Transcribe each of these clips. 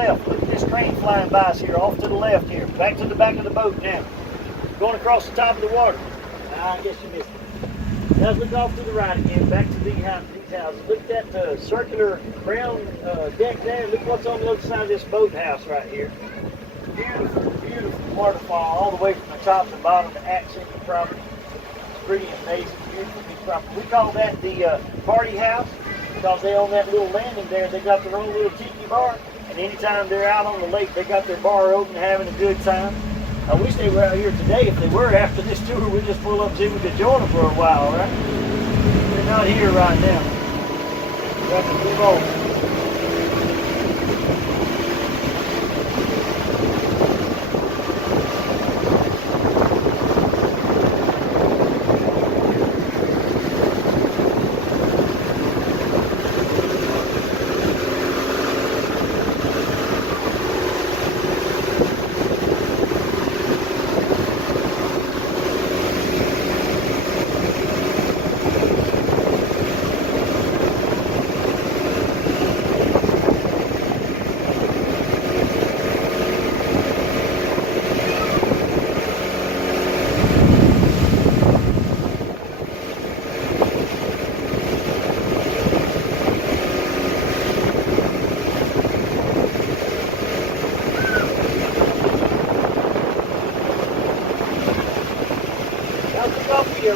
left. Look at this crane flying by us here, off to the left here. Back to the back of the boat now. Going across the top of the water. I guess you missed it. Now look off to the right again, back to these houses. Look at that circular brown deck there. Look what's on the other side of this boathouse right here. Beautiful, beautiful waterfall all the way from the top to the bottom to accent the property. It's pretty amazing, beautiful big property. We call that the party house because they own that little landing there. They got their own little tiki bar, and anytime they're out on the lake, they got their bar open having a good time. I wish they were out here today. If they were after this tour, we'd just pull up and see if we could join them for a while, right? They're not here right now. We have to move on.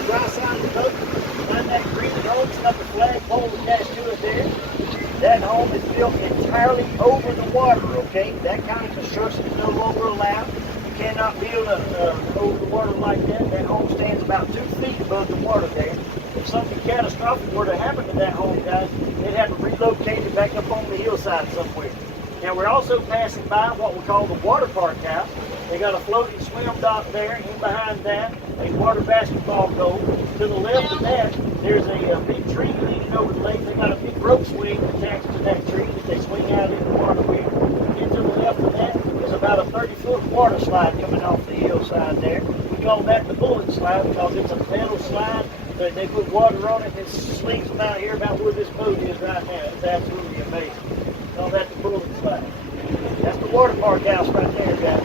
Right side of the boat, find that green home, it's got the flagpole attached to it there. That home is built entirely over the water, okay? That kind of construction is no longer allowed. You cannot build over the water like that. That home stands about 2 feet above the water there. If something catastrophic were to happen to that home, guys, they'd have to relocate it back up on the hillside somewhere. Now we're also passing by what we call the water park house. They got a floating swim dock there, and behind that, a water basketball goal. To the left of that, there's a big tree leaning over the lake. They got a big rope swing attached to that tree that they swing out in the water with. And to the left of that is about a 30-foot water slide coming off the hillside there. We call that the bullet slide because it's a pedal slide. But they put water on it and it slings them out here about where this boat is right now. It's absolutely amazing. We call that the bullet slide. That's the water park house right there, guys.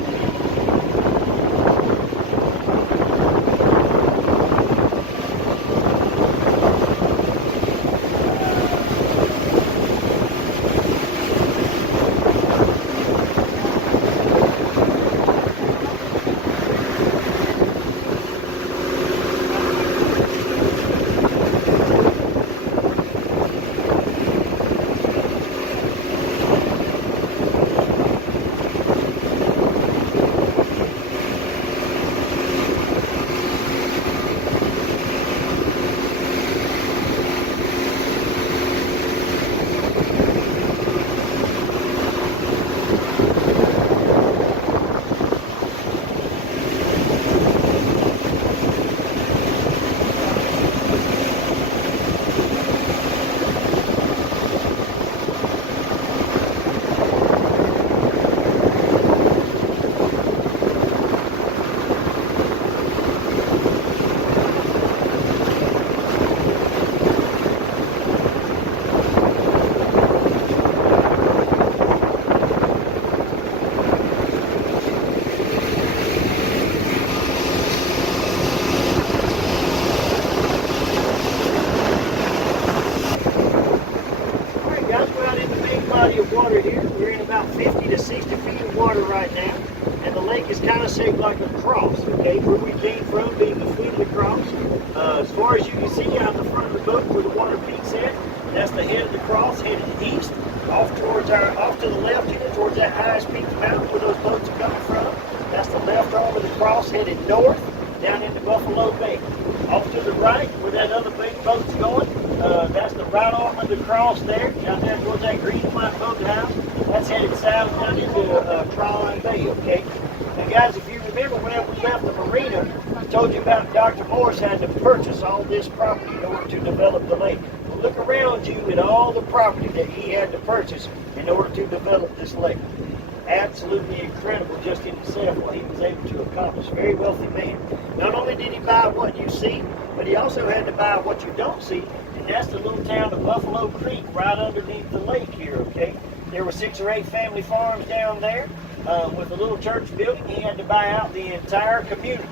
Of water here. We're in about 50 to 60 feet of water right now, and the lake is kind of shaped like a cross, okay, where we came from being the Fleetwood Cross. As far as you can see out the front of the boat where the water peaks at, that's the head of the cross headed east, off to the left here, towards that highest peak mountain where those boats are coming from. That's the left arm of the cross headed north, down into Buffalo Bay. Off to the right, where that other big boat's going, that's the right arm of the cross there, down there towards that green flat boathouse. That's headed south down into Tryon Bay, okay? And guys, if you remember whenever we left the marina, I told you about Dr. Morris had to purchase all this property in order to develop the lake. Well, look around you at all the property that he had to purchase in order to develop this lake. Absolutely incredible just in itself what he was able to accomplish. Very wealthy man. Not only did he buy what you see, but he also had to buy what you don't see, and that's the little town of Buffalo Creek right underneath the lake here, okay? There were 6 or 8 family farms down there. With a little church building, he had to buy out the entire community.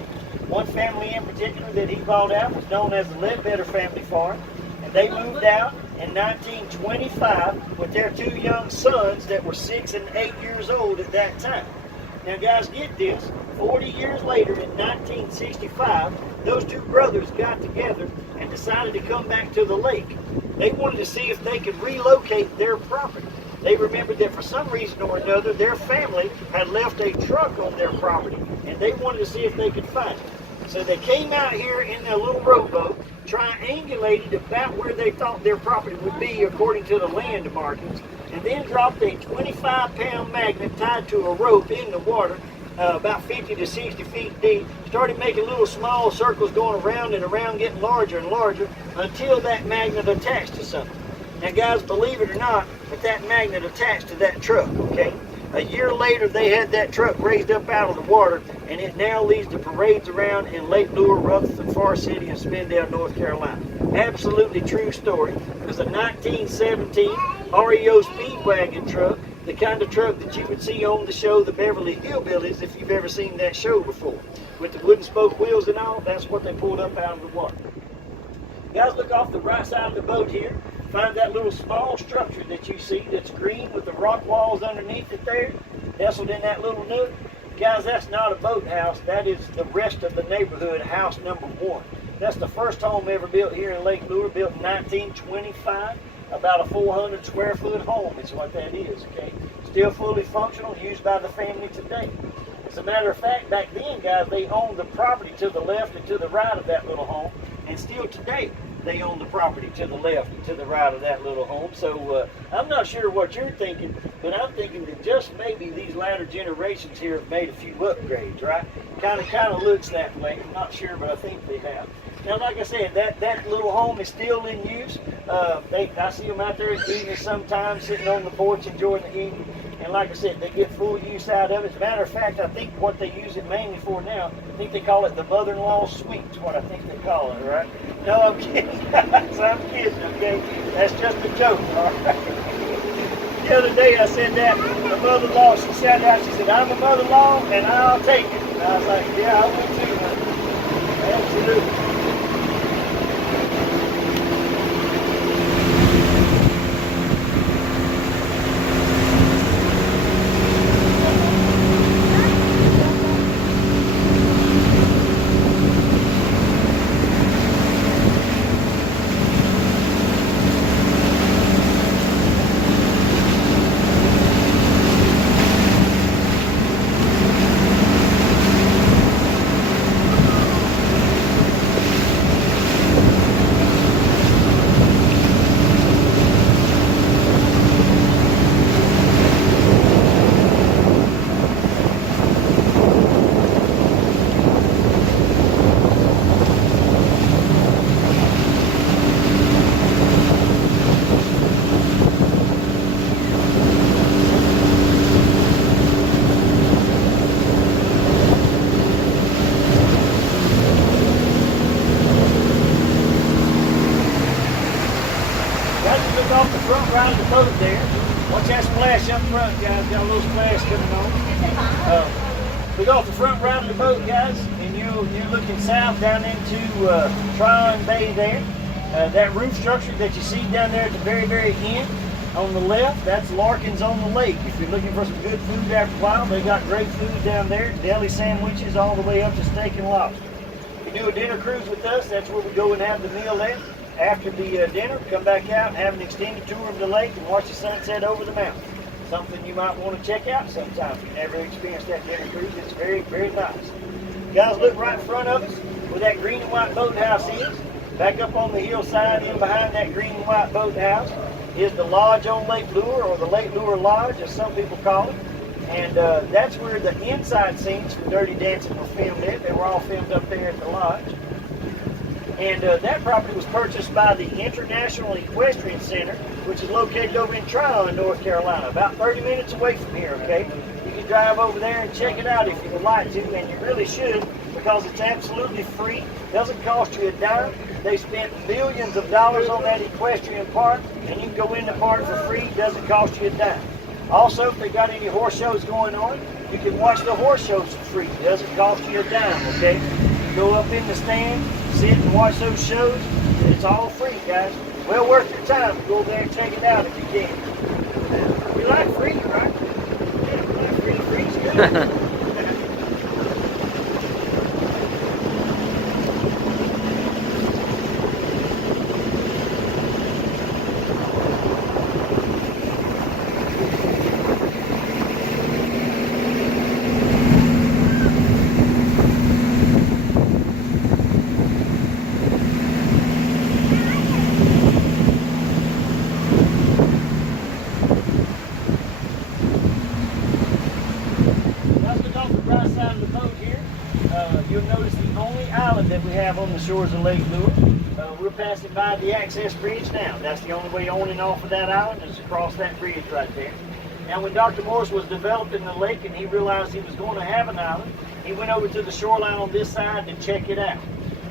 One family in particular that he bought out was known as the Ledbetter Family Farm, and they moved out in 1925 with their 2 young sons that were 6 and 8 years old at that time. Now guys, get this, 40 years later in 1965, those 2 brothers got together and decided to come back to the lake. They wanted to see if they could relocate their property. They remembered that for some reason or another, their family had left a truck on their property, and they wanted to see if they could find it. So they came out here in their little rowboat, triangulated about where they thought their property would be according to the land markings, and then dropped a 25-pound magnet tied to a rope in the water, about 50 to 60 feet deep, started making little small circles going around and around, getting larger and larger, until that magnet attached to something. Now guys, believe it or not, but that magnet attached to that truck, okay? A year later, they had that truck raised up out of the water, and it now leads to parades around in Lake Lure, Rutherford, Forest City, and Spindale, North Carolina. Absolutely true story. It was a 1917 REO Speedwagon truck, the kind of truck that you would see on the show The Beverly Hillbillies, if you've ever seen that show before. With the wooden spoke wheels and all, that's what they pulled up out of the water. Guys, look off the right side of the boat here. Find that little small structure that you see that's green with the rock walls underneath it there, nestled in that little nook. Guys, that's not a boathouse. That is the rest of the neighborhood, house number 1. That's the first home ever built here in Lake Lure, built in 1925. About a 400 square foot home is what that is, okay? Still fully functional, used by the family today. As a matter of fact, back then, guys, they owned the property to the left and to the right of that little home, and still today, they own the property to the left and to the right of that little home. So I'm not sure what you're thinking, but I'm thinking that just maybe these latter generations here have made a few upgrades, right? Kind of looks that way. I'm not sure, but I think they have. Now, like I said, that little home is still in use. I see them out there in the evening sometimes, sitting on the porch enjoying the evening. And like I said, they get full use out of it. As a matter of fact, I think what they use it mainly for now, I think they call it the mother-in-law suite, is what I think they call it, right? No, I'm kidding. I'm kidding, okay? That's just a joke, all right? The other day I said that, the mother-in-law, she sat out, she said, I'm a mother-in-law and I'll take it. And I was like, yeah, I will too, honey. Absolutely. Off the front right of the boat there. Watch that splash up front, guys. Got a little splash coming on. Look off the front right of the boat, guys, and you're looking south down into Tryon Bay there. That roof structure that you see down there at the very, very end on the left, that's Larkin's on the Lake. If you're looking for some good food after a while, they got great food down there. Deli sandwiches all the way up to steak and lobster. If you do a dinner cruise with us, that's where we go and have the meal there. After the dinner, come back out and have an extended tour of the lake and watch the sunset over the mountain. Something you might want to check out sometime if you've never experienced that dinner cruise. It's very, very nice. Guys, look right in front of us where that green and white boathouse is. Back up on the hillside in behind that green and white boathouse is the lodge on Lake Lure, or the Lake Lure Lodge as some people call it. And that's where the inside scenes for Dirty Dancing were filmed at. They were all filmed up there at the lodge. And that property was purchased by the International Equestrian Center, which is located over in Tryon, North Carolina, about 30 minutes away from here, okay? You can drive over there and check it out if you would like to, and you really should, because it's absolutely free. Doesn't cost you a dime. They spent millions of dollars on that equestrian park, and you can go in the park for free. Doesn't cost you a dime. Also, if they got any horse shows going on, you can watch the horse shows for free. It doesn't cost you a dime, okay? You go up in the stand, sit and watch those shows, and it's all free, guys. Well worth your time to go there and check it out if you can. You like free, right? Yeah, you like free. Free's good. You'll notice the only island that we have on the shores of Lake Lure. We're passing by the access bridge now. That's the only way on and off of that island is across that bridge right there. Now, when Dr. Morris was developing the lake and he realized he was going to have an island, he went over to the shoreline on this side to check it out.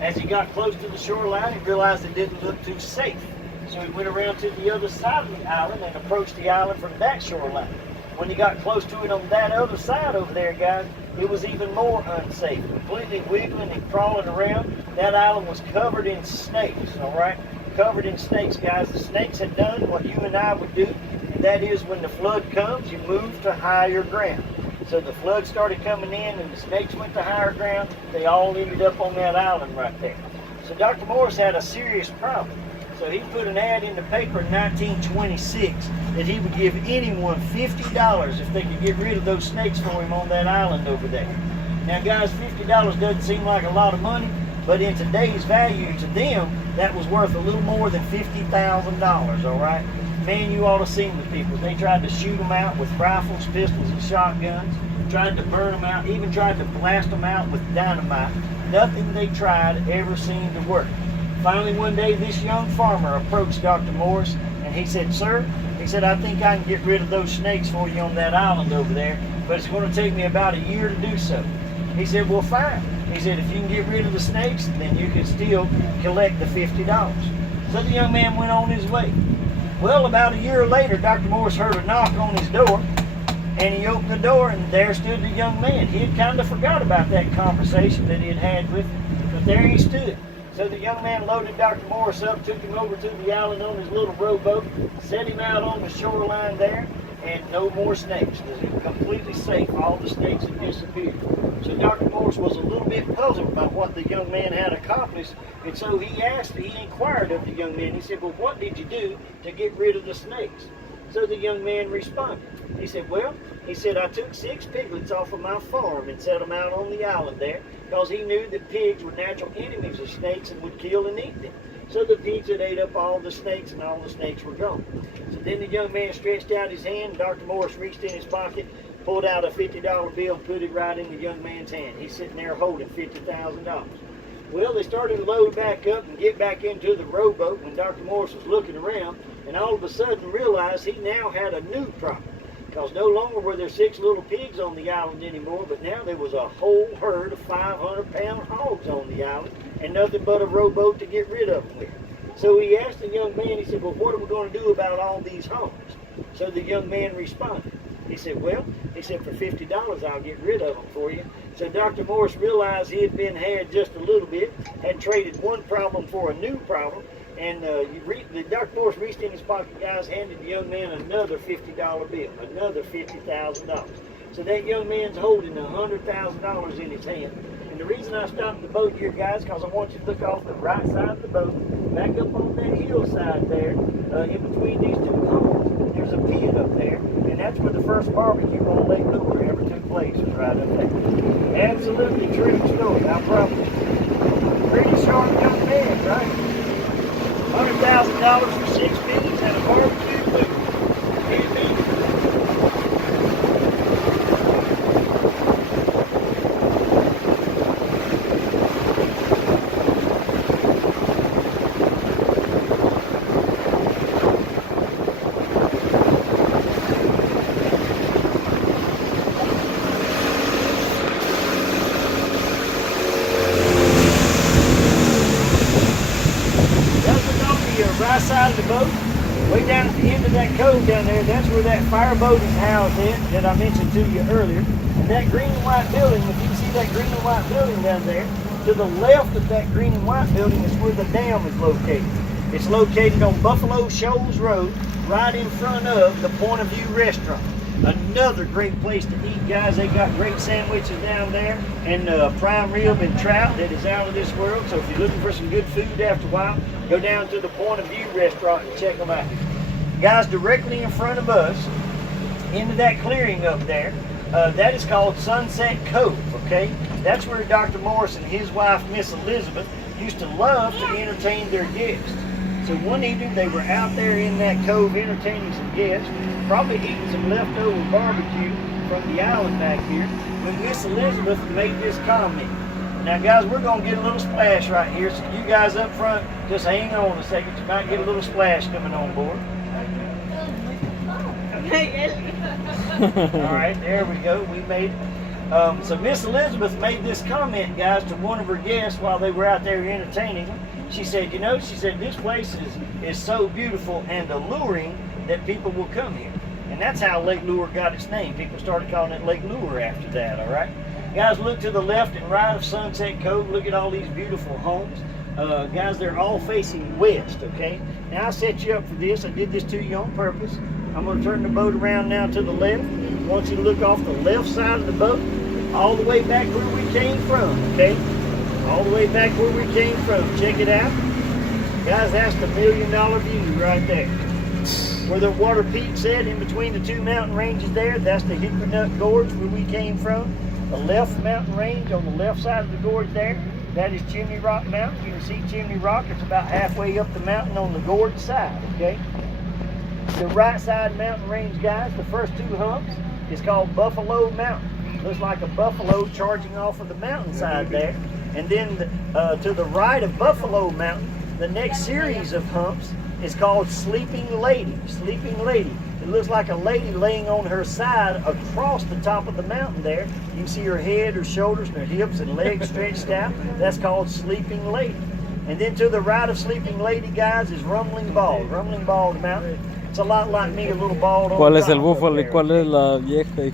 As he got close to the shoreline, he realized it didn't look too safe. So he went around to the other side of the island and approached the island from that shoreline. When he got close to it on that other side over there, guys, it was even more unsafe. Completely wiggling and crawling around. That island was covered in snakes, all right? Covered in snakes, guys. The snakes had done what you and I would do, and that is when the flood comes, you move to higher ground. So the flood started coming in and the snakes went to higher ground. They all ended up on that island right there. So Dr. Morris had a serious problem. So he put an ad in the paper in 1926 that he would give anyone $50 if they could get rid of those snakes for him on that island over there. Now guys, $50 doesn't seem like a lot of money, but in today's value to them, that was worth a little more than $50,000, all right? Man, you ought to see the people. They tried to shoot them out with rifles, pistols, and shotguns, tried to burn them out, even tried to blast them out with dynamite. Nothing they tried ever seemed to work. Finally, one day, this young farmer approached Dr. Morris, and he said, "Sir," he said, "I think I can get rid of those snakes for you on that island over there, but it's going to take me about a year to do so." He said, "Well, fine." He said, "If you can get rid of the snakes, then you can still collect the $50. So the young man went on his way. Well, about a year later, Dr. Morris heard a knock on his door, and he opened the door, and there stood the young man. He had kind of forgot about that conversation that he had had with him, but there he stood. So the young man loaded Dr. Morris up, took him over to the island on his little rowboat, set him out on the shoreline there, and no more snakes. It was completely safe. All the snakes had disappeared. So Dr. Morris was a little bit puzzled about what the young man had accomplished, and so he inquired of the young man. He said, "Well, what did you do to get rid of the snakes?" So the young man responded. He said, "Well," he said, "I took 6 piglets off of my farm and set them out on the island there because he knew that pigs were natural enemies of snakes and would kill and eat them. So the pigs had ate up all the snakes and all the snakes were gone." So then the young man stretched out his hand, and Dr. Morris reached in his pocket, pulled out a $50 bill and put it right in the young man's hand. He's sitting there holding $50,000. Well, they started to load back up and get back into the rowboat when Dr. Morris was looking around, and all of a sudden realized he now had a new problem. Because no longer were there 6 little pigs on the island anymore, but now there was a whole herd of 500-pound hogs on the island, and nothing but a rowboat to get rid of them with. So he asked the young man, he said, "Well, what are we going to do about all these hogs?" So the young man responded. He said, "Well," he said, "for $50, I'll get rid of them for you." So Dr. Morris realized he had been had just a little bit, had traded one problem for a new problem, and Dr. Morris reached in his pocket, guys, handed the young man another $50 bill, another $50,000. So that young man's holding $100,000 in his hand. And the reason I stopped the boat here, guys, because I want you to look off the right side of the boat, back up on that hillside there, in between these 2 homes, there's a pit up there, and that's where the first barbecue on Lake Lure ever took place, was right up there. Absolutely true story, I promise you. Pretty sharp young man, right? $100,000 for 6 pigs and a barbecue food. Can't beat it. Right side of the boat, Way down at the end of that cove down there, that's where that fireboat is housed in that I mentioned to you earlier. And that green and white building, if you see that green and white building down there, to the left of that green and white building is where the dam is located. It's located on Buffalo Shoals Road, right in front of the Point of View restaurant. Another great place to eat, guys. They got great sandwiches down there and prime rib and trout that is out of this world. So if you're looking for some good food after a while, go down to the Point of View restaurant and check them out. Guys, directly in front of us, into that clearing up there, that is called Sunset Cove, okay? That's where Dr. Morris and his wife, Miss Elizabeth, used to love to entertain their guests. So one evening they were out there in that cove entertaining some guests, probably eating some leftover barbecue from the island back here, when Miss Elizabeth made this comment. Now guys, we're gonna get a little splash right here, so you guys up front, just hang on a second, you might get a little splash coming on board. All right, there we go, we made it. So Miss Elizabeth made this comment, guys, to one of her guests while they were out there entertaining them. She said, you know, she said, this place is so beautiful and alluring that people will come here. And that's how Lake Lure got its name. People started calling it Lake Lure after that, all right? Guys, look to the left and right of Sunset Cove. Look at all these beautiful homes. Guys, they're all facing west, okay? Now, I set you up for this. I did this to you on purpose. I'm going to turn the boat around now to the left. I want you to look off the left side of the boat all the way back where we came from, okay? All the way back where we came from. Check it out. Guys, that's the $1 million view right there. Where the water peaks at in between the two mountain ranges there, that's the Hickory Nut Gorge where we came from. The left mountain range on the left side of the gorge there, that is Chimney Rock Mountain. You can see Chimney Rock. It's about halfway up the mountain on the gorge side, okay? The right side mountain range, guys, the first two humps is called Buffalo Mountain. Looks like a buffalo charging off of the mountainside there. And then to the right of Buffalo Mountain, the next series of humps is called Sleeping Lady. Sleeping Lady. It looks like a lady laying on her side across the top of the mountain there. You can see her head, her shoulders, and her hips and legs stretched out. That's called Sleeping Lady. And then to the right of Sleeping Lady, guys, is Rumbling Bald. Rumbling Bald Mountain. It's a lot like me, a little bald on ¿Cuál es top el búfalo y there. cuál es la vieja?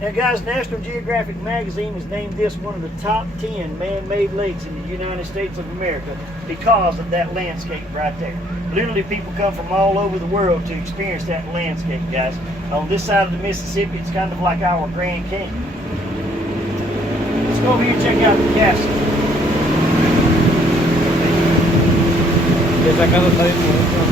Now guys, National Geographic magazine has named this one of the top 10 man-made lakes in the United States of America because of that landscape right there. Literally people come from all over the world to experience that landscape, guys. On this side of the Mississippi, it's kind of like our Grand Canyon. Let's go over here and check out the castle. Esa casa está bien bonita.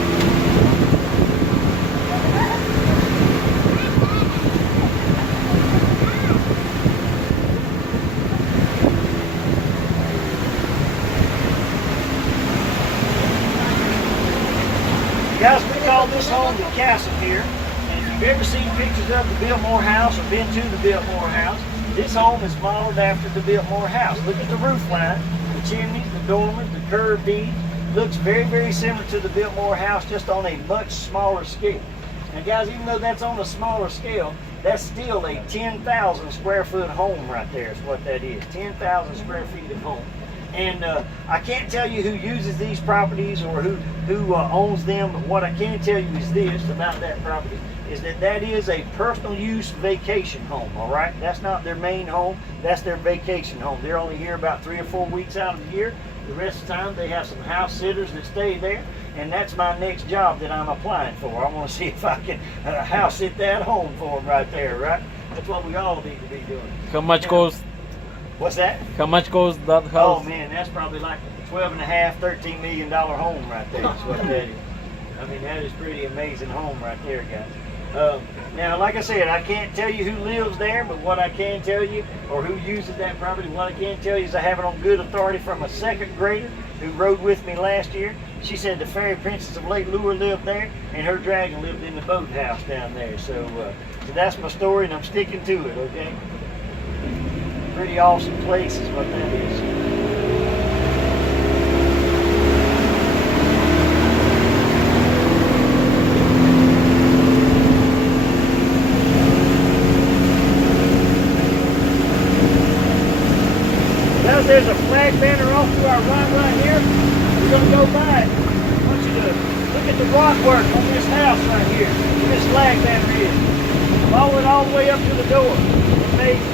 Guys, we call this home the castle here. And if you've ever seen pictures of the Biltmore House or been to the Biltmore House, this home is modeled after the Biltmore House. Look at the roof line, the chimneys, the dormers, the curved eaves. Looks very, very similar to the Biltmore House, just on a much smaller scale. And guys, even though that's on a smaller scale, that's still a 10,000 square foot home right there is what that is. 10,000 square feet of home. And I can't tell you who uses these properties or who owns them, but what I can tell you is this about that property, is that is a personal use vacation home, all right? That's not their main home, that's their vacation home. They're only here about 3 or 4 weeks out of the year. The rest of the time they have some house sitters that stay there, and that's my next job that I'm applying for. I want to see if I can house sit that home for them right there, right? That's what we all need to be doing. How much cost? What's that? How much cost that house? Oh man, that's probably like a $12.5, $13 million home right there. That's what that is. I mean, that is pretty amazing home right there, guys. Now, like I said, I can't tell you who lives there, but what I can tell you, or who uses that property, what I can tell you is I have it on good authority from a second grader who rode with me last year. She said the fairy princess of Lake Lure lived there, and her dragon lived in the boathouse down there. So that's my story, and I'm sticking to it, okay? Pretty awesome place is what that is. Now there's a flag banner off to our right here. We're going to go by it. I want you to look look at the rock work on this house right here. This slag down here. Follow it all the way up to the door. Amazing.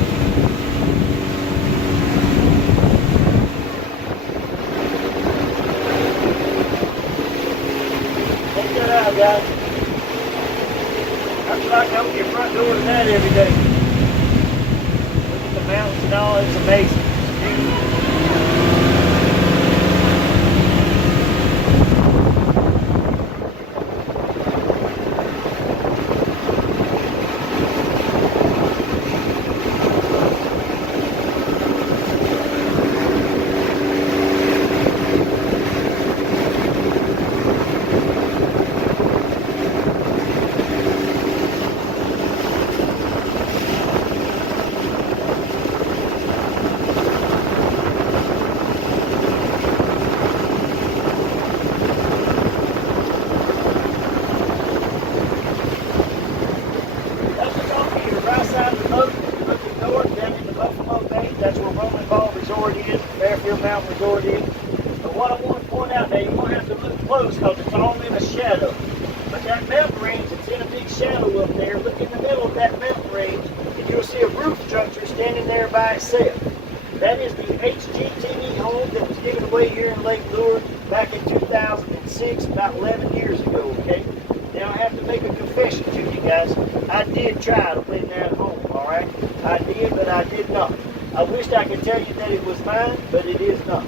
Check that out, guys. I feel like I open your front door to that every day. Look at the mountains and all. It's amazing. It's beautiful. Mountain Resort is. But what I want to point out now, you're going to have to look close because it's all in a shadow. But that mountain range, it's in a big shadow up there. Look in the middle of that mountain range, and you'll see a roof structure standing there by itself. That is the HGTV home that was given away here in Lake Lure back in 2006, about 11 years ago, okay? Now I have to make a confession to you guys. I did try to win that home, all right? I did, but I did not. I wished I could tell you that it was mine, but it is not.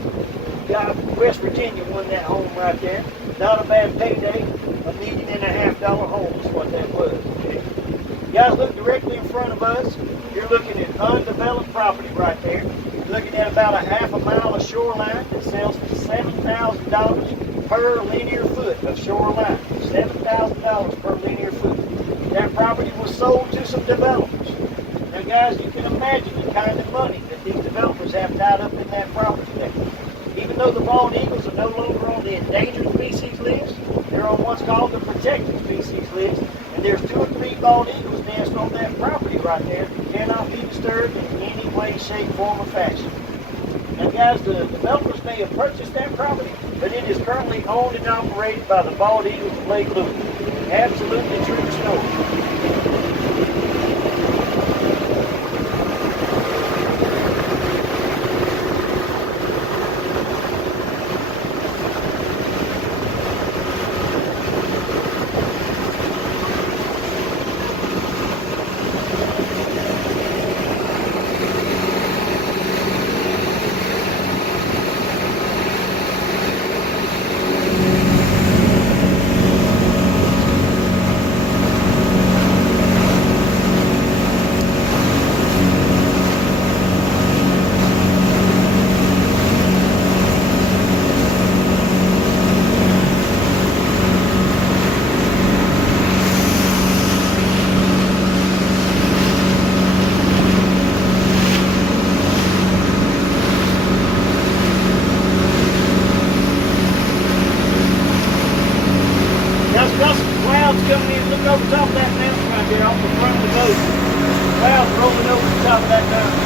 West Virginia won that home right there. Not a bad payday. $1.5 million home is what that was. Okay? You guys look directly in front of us. You're looking at undeveloped property right there. You're looking at about a half a mile of shoreline that sells for $7,000 per linear foot of shoreline. $7,000 per linear foot. That property was sold to some developers. Now guys, you can imagine the kind of money that these developers have tied up in that property there. Even though the bald eagles are no longer on the endangered species list, they're on what's called the protected species list, and there's 2 or 3 bald eagles nest on that property right there that cannot be disturbed in any way, shape, form, or fashion. Now guys, the developers may have purchased that property, but it is currently owned and operated by the bald eagles of Lake Lure. Absolutely true story. Coming in, look over top of that mountain right there off the front of the boat. Clouds rolling over the top of that mountain.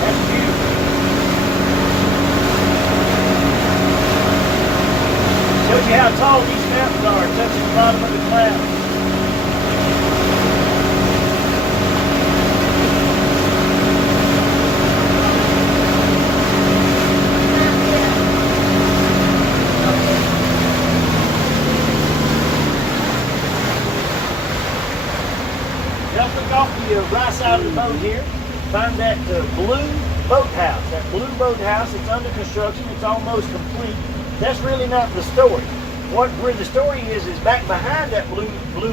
That's beautiful. Shows you how tall these mountains are, touching the bottom of the clouds. Just look off the right side of the boat here. Find that blue boathouse. That blue boathouse, it's under construction. It's almost complete. That's really not the story. Where the story is back behind that blue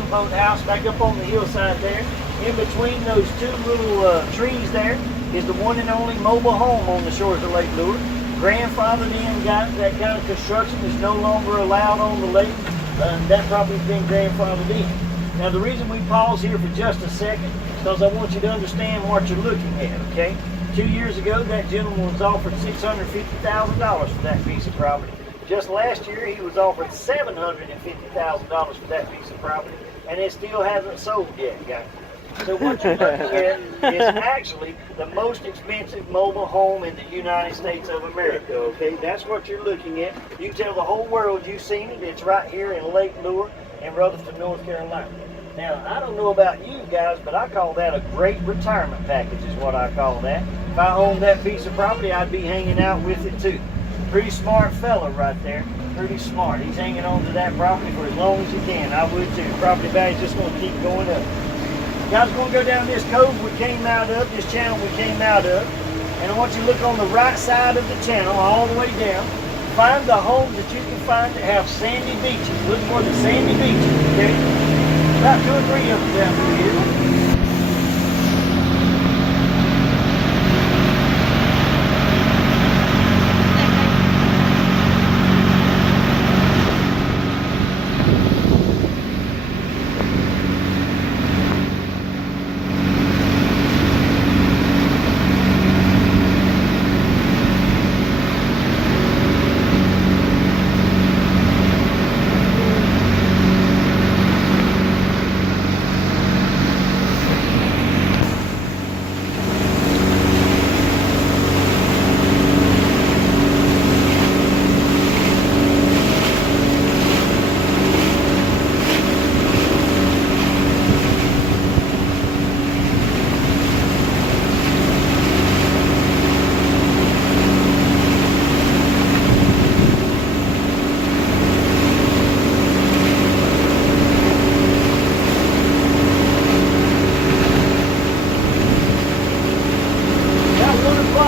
boathouse, back up on the hillside there. In between those 2 little trees there is the one and only mobile home on the shores of Lake Lure. Grandfathered in, guys. That kind of construction is no longer allowed on the lake. That property's been grandfathered in. Now the reason we pause here for just a second is because I want you to understand what you're looking at, okay? 2 years ago, that gentleman was offered $650,000 for that piece of property. Just last year, he was offered $750,000 for that piece of property, and it still hasn't sold yet, guys. So what you're looking at is actually the most expensive mobile home in the United States of America, okay? That's what you're looking at. You tell the whole world you've seen it. It's right here in Lake Lure in Rutherford, North Carolina. Now, I don't know about you guys, but I call that a great retirement package is what I call that. If I owned that piece of property, I'd be hanging out with it too. Pretty smart fella right there. Pretty smart. He's hanging on to that property for as long as he can. I would too. Property value's just going to keep going up. Guys, we're going to go down this cove we came out of, this channel we came out of, and I want you to look on the right side of the channel all the way down. Find the homes that you can find that have sandy beaches. Look for the sandy beaches, okay? About 2 or 3 of them down through here.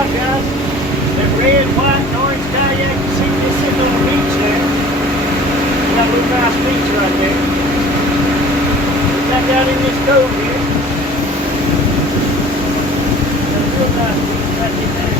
Guys, that red, white, and orange kayak, you see this sitting on the beach there. We got a little nice beach right there. We're back out in this cove here. Got a real nice beach right in there.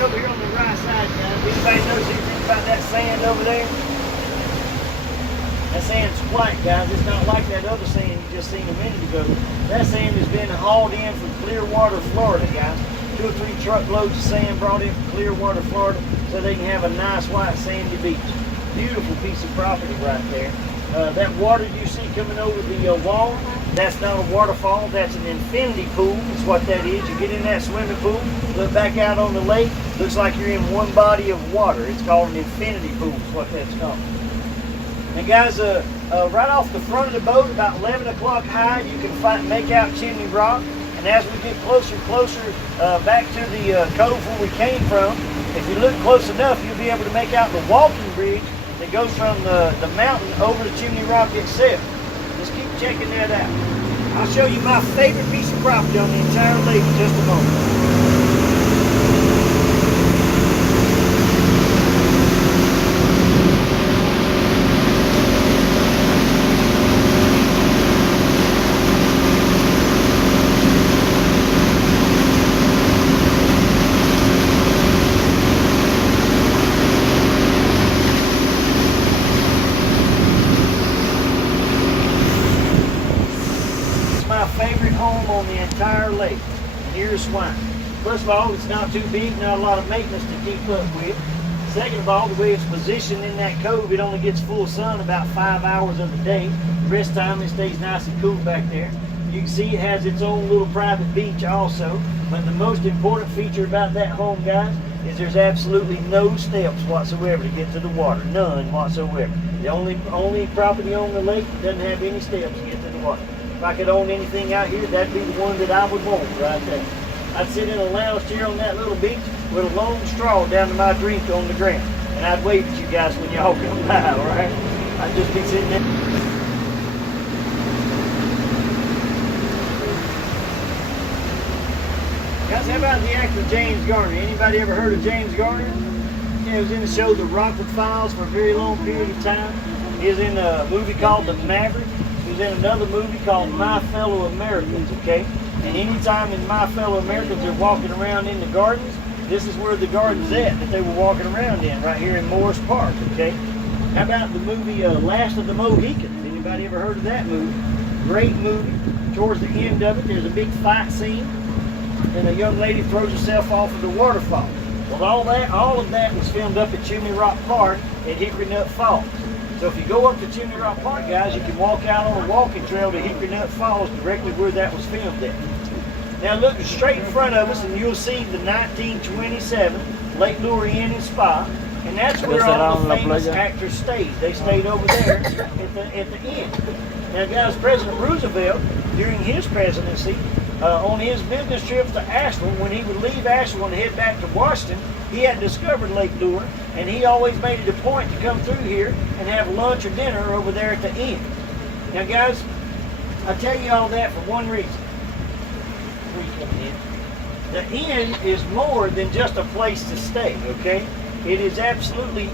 Over here on the right side, guys. Anybody knows anything about that sand over there? That sand's white, guys. It's not like that other sand you just seen a minute ago. That sand has been hauled in from Clearwater, Florida, guys. 2 or 3 truckloads of sand brought in from Clearwater, Florida, so they can have a nice white sandy beach. Beautiful piece of property right there. That water you see coming over the wall, that's not a waterfall, that's an infinity pool. That's what that is. You get in that swimming pool, look back out on the lake, looks like you're in one body of water. It's called an infinity pool, is what that's called. And guys, right off the front of the boat, about 11 o'clock high, you can make out Chimney Rock. And as we get closer and closer back to the cove where we came from, if you look close enough, you'll be able to make out the walking bridge that goes from the mountain over to Chimney Rock itself. Just keep checking that out. I'll show you my favorite piece of property on the entire lake in just a moment. Favorite home on the entire lake near swine. First of all, it's not too big, not a lot of maintenance to keep up with. Second of all, the way it's positioned in that cove, it only gets full sun about 5 hours of the day. The rest of the time it stays nice and cool back there. You can see it has its own little private beach also. But the most important feature about that home, guys, is there's absolutely no steps whatsoever to get to the water. None whatsoever. The only property on the lake that doesn't have any steps to get to the water. If I could own anything out here, that'd be the one that I would want right there. I'd sit in a lounge chair on that little beach with a long straw down to my drink on the ground. And I'd wave at you guys when y'all come by, all right? I'd just be sitting there. Guys, how about the actor James Garner? Anybody ever heard of James Garner? Yeah, he was in the show The Rockford Files for a very long period of time. He was in a movie called The Maverick. He was in another movie called My Fellow Americans, okay? And anytime in my fellow Americans are walking around in the gardens, this is where the garden's at that they were walking around in, right here in Morris Park, okay? How about the movie Last of the Mohicans? Anybody ever heard of that movie? Great movie. Towards the end of it, there's a big fight scene, and a young lady throws herself off of the waterfall. Well, all of that was filmed up at Chimney Rock Park at Hickory Nut Falls. So if you go up to Chimney Rock Park, guys, you can walk out on a walking trail to Hickory Nut Falls, directly where that was filmed at. Now look straight in front of us, and you'll see the 1927 Lake Lure Inn and Spa, and that's where all the famous actors stayed. They stayed over there at the inn. Now, guys, President Roosevelt, during his presidency, on his business trips to Asheville, when he would leave Asheville and head back to Washington, he had discovered Lake Lure, and he always made it a point to come through here and have lunch or dinner over there at the inn. Now, guys, I tell you all that for one reason. The inn is more than just a place to stay, okay? It is absolutely